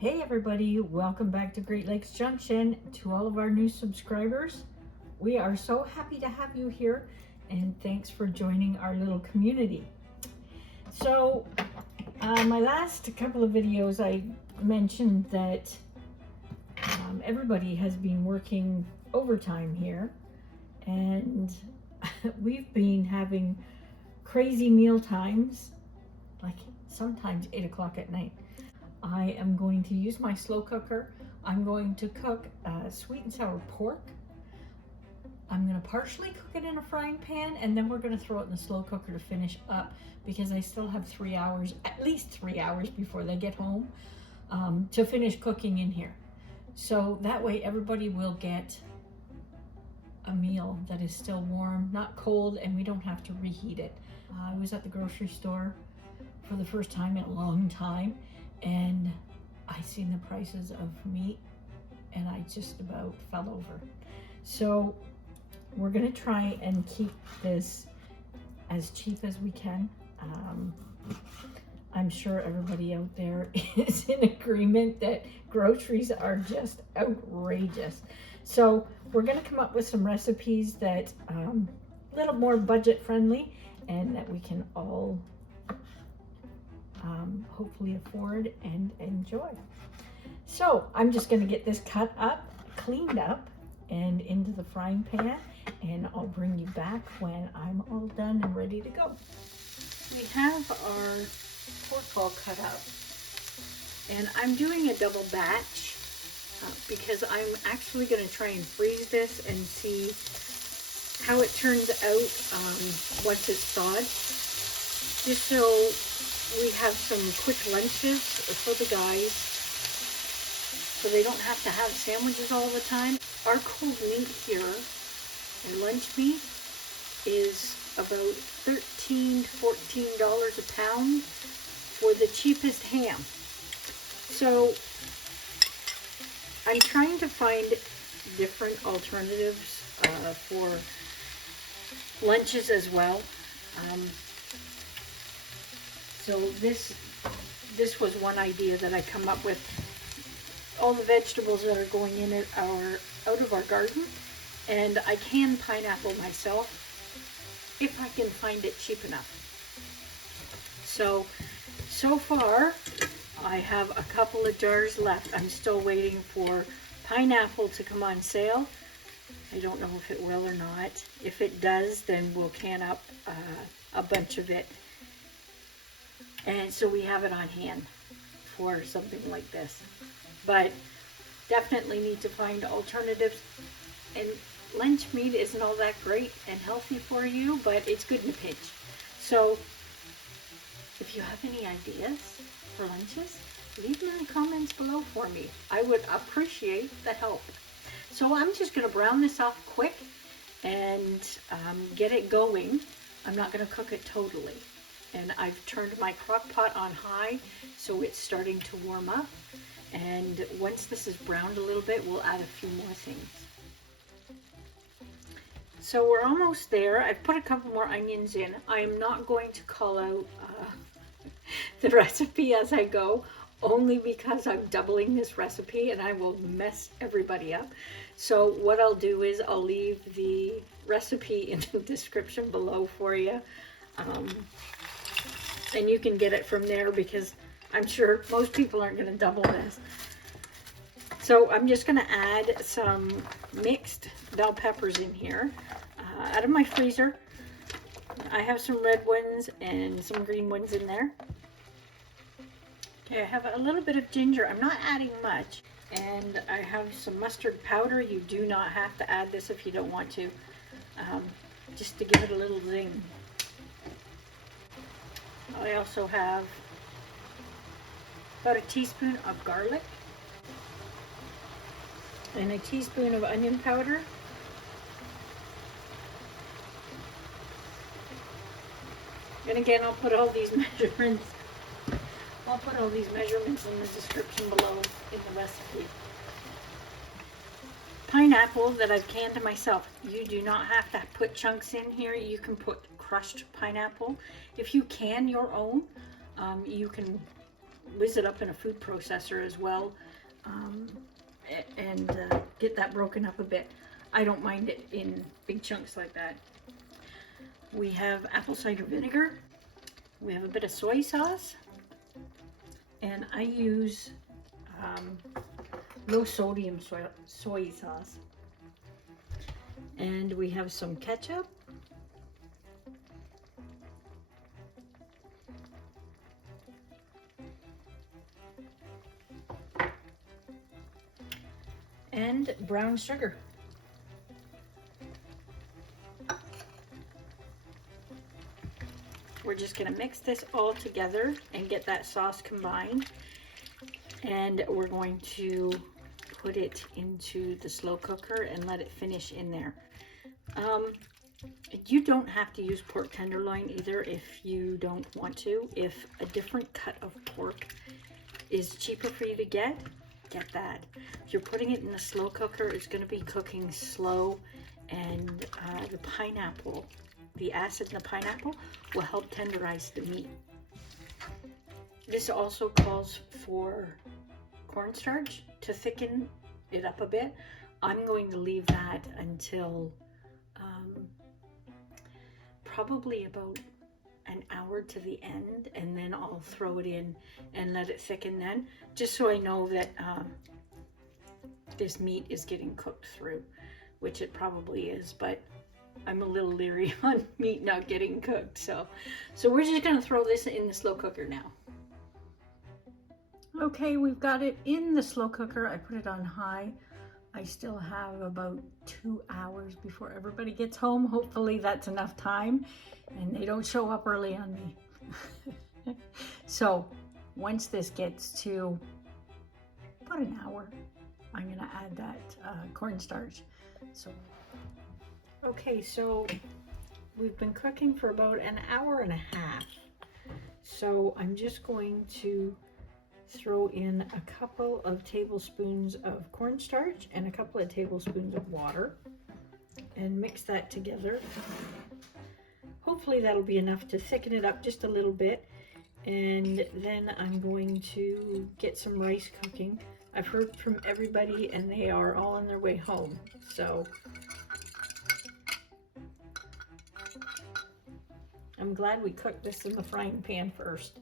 Hey everybody, welcome back to Great Lakes Junction. To all of our new subscribers, we are so happy to have you here and thanks for joining our little community. So my last couple of videos I mentioned that everybody has been working overtime here, and we've been having crazy meal times, like sometimes 8 o'clock at night. I am going to use my slow cooker. I'm going to cook sweet and sour pork. I'm going to partially cook it in a frying pan, and then we're going to throw it in the slow cooker to finish up because I still have 3 hours, at least 3 hours before they get home, to finish cooking in here. So that way everybody will get a meal that is still warm, not cold, and we don't have to reheat it. I was at the grocery store for the first time in a long time, and I seen the prices of meat and I just about fell over. So we're gonna try and keep this as cheap as we can. I'm sure everybody out there is in agreement that groceries are just outrageous. So we're gonna come up with some recipes that a little more budget friendly and that we can all hopefully afford and enjoy. So I'm just going to get this cut up, cleaned up, and into the frying pan, and I'll bring you back when I'm all done and ready to go. We have our pork all cut up, and I'm doing a double batch because I'm actually going to try and freeze this and see how it turns out once it's thawed, just so we have some quick lunches for the guys so they don't have to have sandwiches all the time. Our cold meat here, our lunch meat, is about $13 to $14 a pound for the cheapest ham. So I'm trying to find different alternatives for lunches as well. So this was one idea that I come up with. All the vegetables that are going in it are out of our garden, and I can pineapple myself if I can find it cheap enough. So far I have a couple of jars left. I'm still waiting for pineapple to come on sale. I don't know if it will or not. If it does, then we'll can up a bunch of it. And so we have it on hand for something like this. But definitely need to find alternatives. And lunch meat isn't all that great and healthy for you, but it's good in a pinch. So if you have any ideas for lunches, leave them in the comments below for me. I would appreciate the help. So I'm just going to brown this off quick and get it going. I'm not going to cook it totally. And I've turned my crock pot on high, so it's starting to warm up. And once this is browned a little bit, we'll add a few more things. So we're almost there. I've put a couple more onions in. I am not going to call out the recipe as I go, only because I'm doubling this recipe and I will mess everybody up. So what I'll do is I'll leave the recipe in the description below for you. And you can get it from there because I'm sure most people aren't going to double this. So I'm just going to add some mixed bell peppers in here out of my freezer. I have some red ones and some green ones in there. Okay, I have a little bit of ginger. I'm not adding much. And I have some mustard powder. You do not have to add this if you don't want to. Just to give it a little zing. I also have about a teaspoon of garlic and a teaspoon of onion powder. And again, I'll put all these measurements in the description below in the recipe. Pineapple that I've canned myself. You do not have to put chunks in here. You can put crushed pineapple. If you can your own, you can whiz it up in a food processor as well, and get that broken up a bit. I don't mind it in big chunks like that. We have apple cider vinegar. We have a bit of soy sauce, and I use low sodium soy sauce. And we have some ketchup. And brown sugar. We're just going to mix this all together and get that sauce combined. And we're going to put it into the slow cooker and let it finish in there. You don't have to use pork tenderloin either if you don't want to. If a different cut of pork is cheaper for you to get that. If you're putting it in the slow cooker, it's going to be cooking slow, and the pineapple, the acid in the pineapple will help tenderize the meat. This also calls for cornstarch to thicken it up a bit. I'm going to leave that until probably about an hour to the end, and then I'll throw it in and let it thicken then, just so I know that this meat is getting cooked through, which it probably is, but I'm a little leery on meat not getting cooked. So we're just gonna throw this in the slow cooker now. Okay, we've got it in the slow cooker. I put it on high. I still have about 2 hours before everybody gets home. Hopefully that's enough time and they don't show up early on me. So once this gets to about an hour, I'm gonna add that cornstarch. Okay, so we've been cooking for about an hour and a half. So I'm just going to throw in a couple of tablespoons of cornstarch and a couple of tablespoons of water and mix that together. Hopefully that'll be enough to thicken it up just a little bit. And then I'm going to get some rice cooking. I've heard from everybody and they are all on their way home. So I'm glad we cooked this in the frying pan first.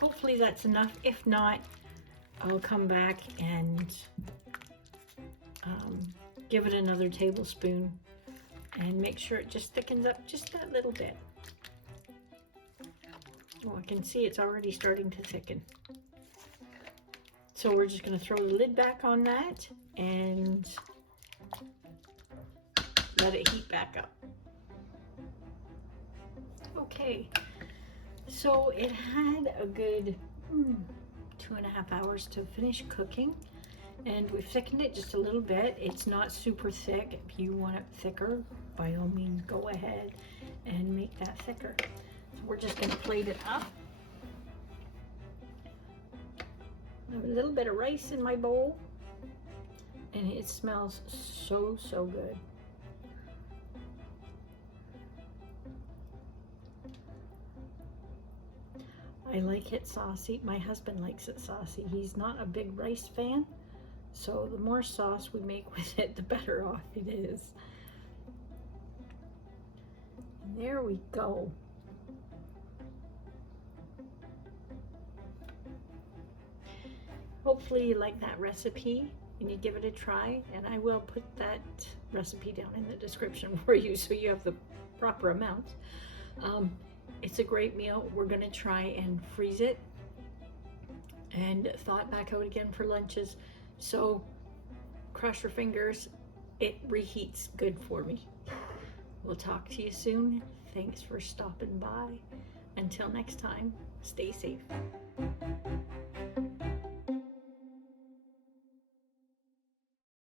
Hopefully that's enough. If not, I'll come back and give it another tablespoon and make sure it just thickens up just that little bit. Oh, I can see it's already starting to thicken. So we're just going to throw the lid back on that and let it heat back up. Okay. So it had a good 2.5 hours to finish cooking, and we've thickened it just a little bit. It's not super thick. If you want it thicker, by all means go ahead and make that thicker. So we're just going to plate it up. I have a little bit of rice in my bowl, and it smells so good. I like it saucy. My husband likes it saucy. He's not a big rice fan, so the more sauce we make with it, the better off it is. And there we go. Hopefully you like that recipe and you give it a try, and I will put that recipe down in the description for you so you have the proper amounts. It's a great meal. We're going to try and freeze it and thaw it back out again for lunches. So cross your fingers, it reheats good for me. We'll talk to you soon. Thanks for stopping by. Until next time, stay safe.